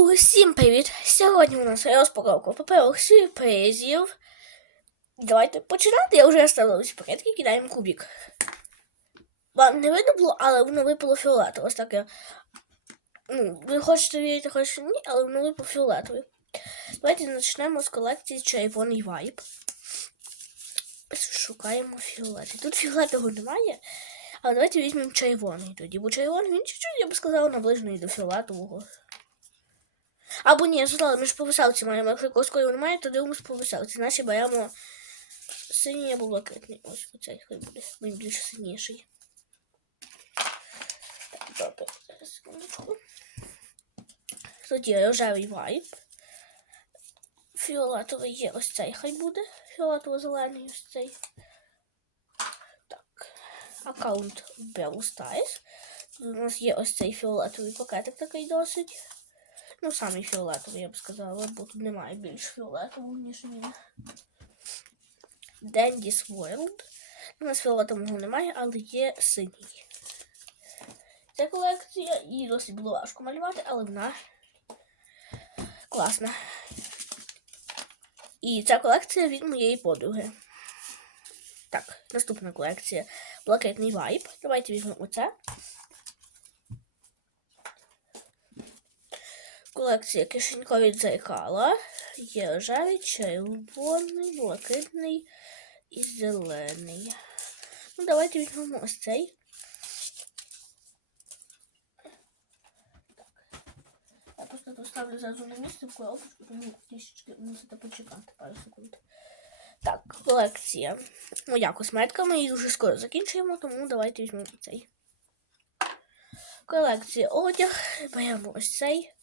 Усім привіт! Сьогодні у нас розпаковка паперових сюрпризів. Давайте починати. Я вже ставила усі пакетки, кидаємо кубик. Вам не видно було, але воно випало фіолетове. Ось таке. Ну, ви хочете вірити, хочете ні, але воно випало фіолетове. Давайте почнемо з колекції червоний вайб. Шукаємо фіолетовий. Тут фіолетового немає. Але давайте візьмемо червоний тоді, бо червоний він чуть-чуть, я б сказала, наближений до фіолетового. Або ні, згадала, ми ж по веселці маємо. Якщо коскої немає, то дивимось по веселці. Значить беремо синій або блакитний. Ось оцей хай буде. Він більш синіший. Так, добре. Зараз, Секундочку. Тоді рожевий вайб. Фіолетовий є ось цей хай буде. Фіолетово-зелений ось цей. Так. Аккаунт Styles. Тут у нас є ось цей фіолетовий пакетик такий досить. Ну, самий фіолетовий, я б сказала, бо тут немає більш фіолетового, ніж він. Dandy's World. У нас фіолетового немає, але є синій. Ця колекція її досить було важко малювати, але вона класна. І ця колекція від моєї подруги. Так, наступна колекція Блакитний вайб. Давайте візьмемо оце. Колекція кишенькові дзеркала. Є рожевий, червоний, блакитний і зелений. Ну, давайте візьмемо ось цей. Я просто поставлю зразу на місце в коробочку, тому трішечки мусите почекати пару секунд. Так, колекція. Моя косметика, ми її дуже скоро закінчуємо, тому давайте візьмемо цей. Колекція одяг. Беремо ось цей.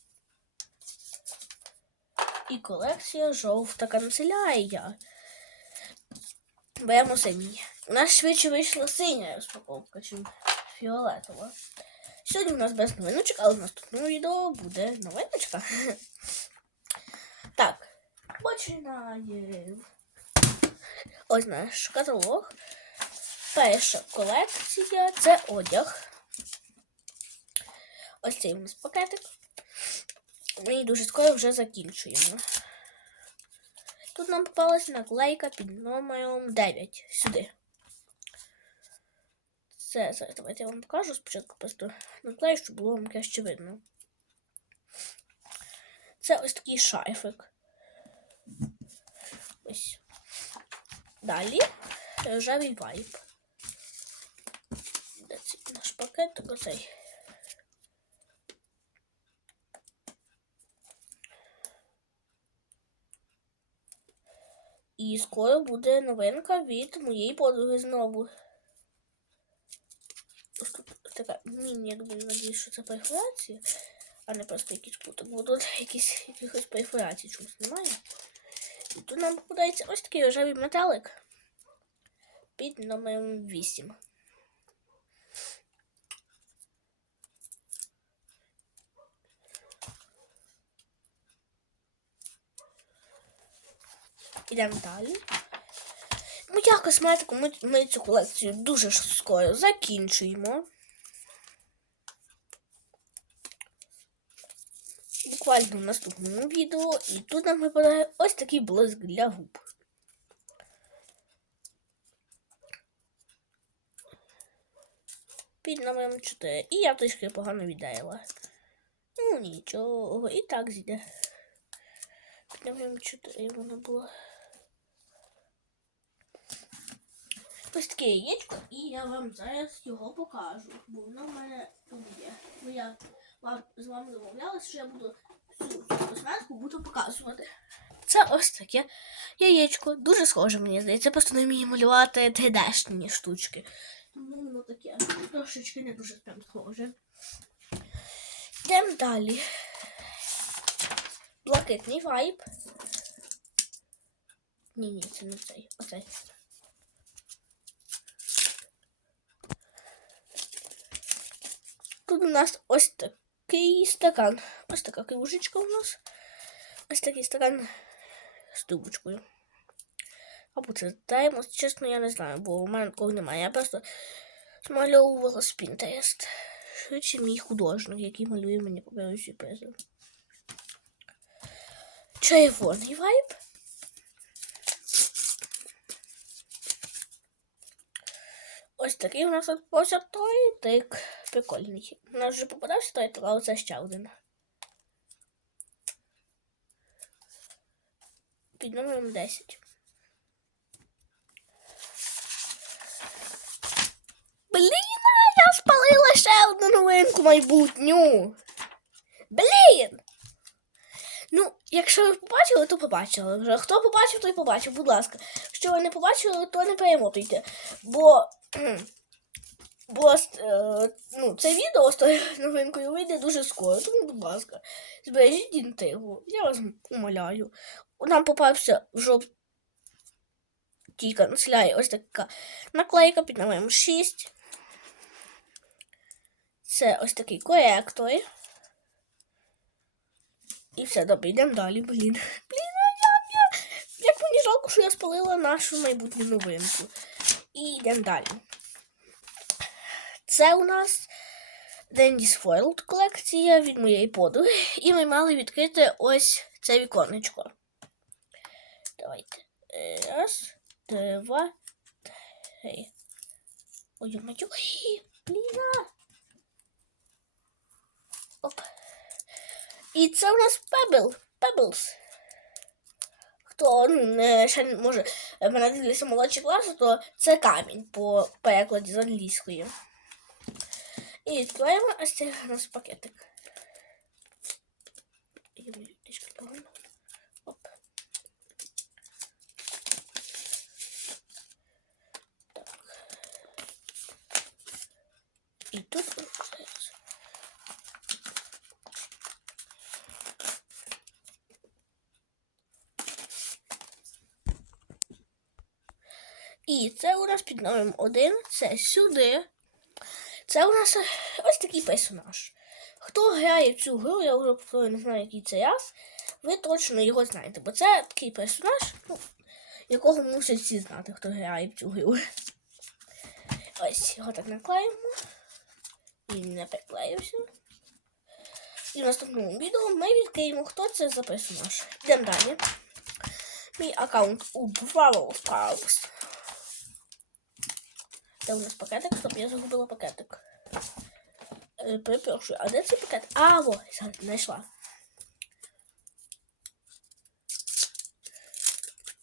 І колекція жовта канцелярія. Беремо синій. У нас швидше вийшла синя розпаковка, чим фіолетова. Сьогодні у нас без новиночок, але в наступному відео буде новиночка. Так, починаємо. Ось наш каталог. Перша колекція це одяг. Ось цей у нас пакетик. Ми дуже скоро вже закінчуємо. Тут нам попалася наклейка під номером 9. Сюди. Це зараз давайте я вам покажу спочатку просто наклею, щоб було вам краще видно. Це ось такий шарфик. Ось. Далі рожевий вайп. Де цей наш пакет? Оцей. І скоро буде новинка від моєї подруги знову. Ось тут така міні, якби надіюсь, що це перфорація, а не просто якийсь куток. Бо тут якісь якихось перфорацій чомусь немає. І тут нам попадається ось такий рожевий металик під номером 8. Ідемо далі. Моя косметика, ми, ми цю колекцію дуже скоро закінчуємо. Буквально в наступному відео. І тут нам випадає ось такий блиск для губ. Під номером 4. І я трішки погано віддала. Ну нічого, і так зійде. Під номером 4 воно було. Ось таке яєчко, і я вам зараз його покажу, бо воно в мене тут є. Бо я вам, з вами домовлялася, що я буду цю косметику буду показувати. Це ось таке яєчко. Дуже схоже, мені здається, просто не вмію малювати 3D-шні штучки. Ну, воно таке трошечки не дуже прям схоже. Йдемо далі. Блакитний вайб. Ні, ні, це не цей. Оцей. Тут у нас ось такий стакан. Ось така кружечка у нас. Ось такий стакан з трубочкою. Або це таймос, чесно, я не знаю, бо у мене такого немає. Я просто змальовувала з Pinterest. Швидше мій художник, який малює мені паперові сюрпризи. червоний вайб. Ось такий у нас тут почав той тик. Прикольний. У нас вже попадався той тик, але це ще один. Під номером 10. Блін, а я спалила ще одну новинку майбутню. Блін! Ну, якщо ви побачили, то побачили. Хто побачив, той побачив, будь ласка. Якщо ви не побачили, то не перемотуйте. Бо, бо е, ну, це відео з новинкою вийде дуже скоро. Тому, будь ласка, збережіть інтигу. Я вас умоляю. Нам попався в жовтій канцеляри ось така наклейка під номером 6. Це ось такий коректор. І все, добре, йдемо далі, блін. Блін, як я. Як мені жалко, що я спалила нашу майбутню новинку. І йдемо далі. Це у нас Dendy's Foiled колекція від моєї подруги. І ми мали відкрити ось це віконечко. Давайте. Е, Раз, два, три. Ой, маю. Блін. Оп. І це у нас Pebble. Pebbles. Хто ну, не, ще може е, мене дивляться молодші класи, то це камінь по перекладі з англійської. І відкриваємо ось цей нас пакетик. Трішки погано. Оп. Так. І тут зараз. І це у нас під номером один. Це сюди. Це у нас ось такий персонаж. Хто грає цю гру, я вже повторюю, не знаю, який це раз, ви точно його знаєте, бо це такий персонаж, ну, якого мусять всі знати, хто грає в цю гру. Ось його так наклеїмо. Він не приклеївся. І в наступному відео ми відкриємо, хто це за персонаж. Йдемо далі. Мій аккаунт у Brawl Stars. Це у нас пакетик, стоп, я загубила пакетик. Е, Перепрошую, а де цей пакет? А, во, знайшла.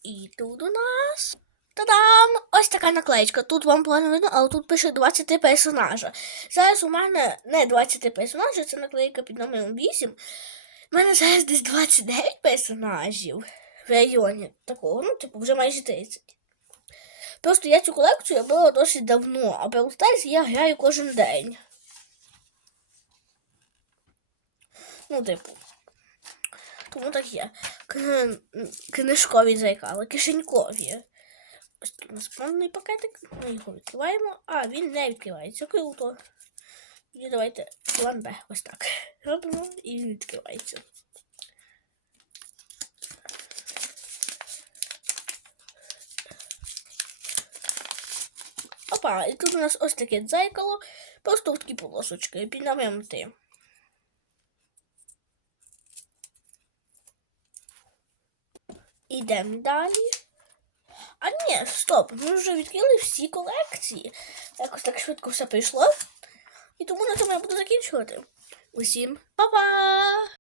І тут у нас. Та-дам! Ось така наклеєчка. Тут вам погано видно, але тут пише 23 персонажа. Зараз у мене не 23 персонажі, це наклейка під номером 8. У мене зараз десь 29 персонажів в районі такого, ну, типу, вже майже 30. Просто я цю колекцію робила досить давно, а Brawl Stars я граю кожен день. Ну, типу. Тому так є. Книжкові дзеркала, кишенькові. Ось тут у нас повний пакетик. Ми його відкриваємо. А, він не відкривається. Круто. І давайте план Б. Ось так. Робимо і він відкривається. Опа, і тут у нас ось таке дзеркало, просто в такі полосочки, під номером Ідемо далі. А ні, стоп, ми вже відкрили всі колекції. Якось так швидко все прийшло. І тому на цьому я буду закінчувати. Усім па-па!